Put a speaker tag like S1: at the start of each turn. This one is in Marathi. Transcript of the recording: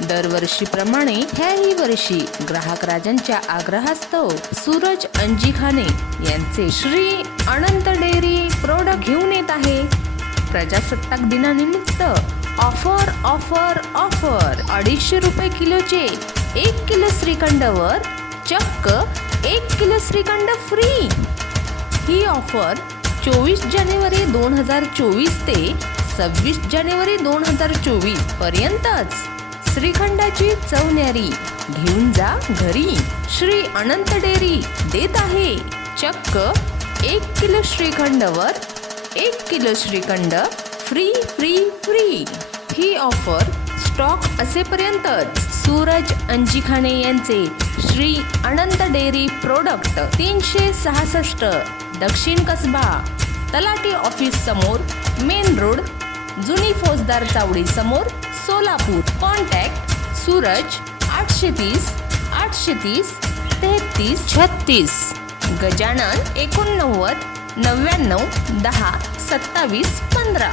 S1: दरवर्षीप्रमाणे ह्याही वर्षी ग्राहक राजांच्या आग्रहास्तव सूरज अंजिखाने यांचे श्री अनंत डेअरी प्रोडक्ट घेऊन येत आहे. प्रजासत्ताक दिनानिमित्त ऑफर ऑफर ऑफर अडीचशे रुपये किलोचे एक किलो श्रीखंडवर चक्क एक किलो श्रीखंड फ्री ही ऑफर चोवीस जानेवारी दोन हजार चोवीस ते सव्वीस जानेवारी दोन हजार चोवीस पर्यंतच. श्रीखंडाची चवन्यारी घेऊन जा घरी. श्री अनंत डेअरी देत आहे. चक्क एक किलो श्रीखंडवर एक kilo shrikhand free free free. ही ऑफर स्टॉक असेपर्यंतच. सूरज अंजिखाणे यांचे श्री अनंत डेअरी प्रोडक्ट तीनशे सहासष्ट दक्षिण कसबा. तलाठी ऑफिस समोर मेन रोड जुनी फौजदार चावडी समोर सोलापूर. कॉन्टॅक्ट सूरज आठशे तीस आठशे तीस तेहतीस छत्तीस. गजानन एकोणनव्वद नव्याण्णव दहा सत्तावीस पंधरा.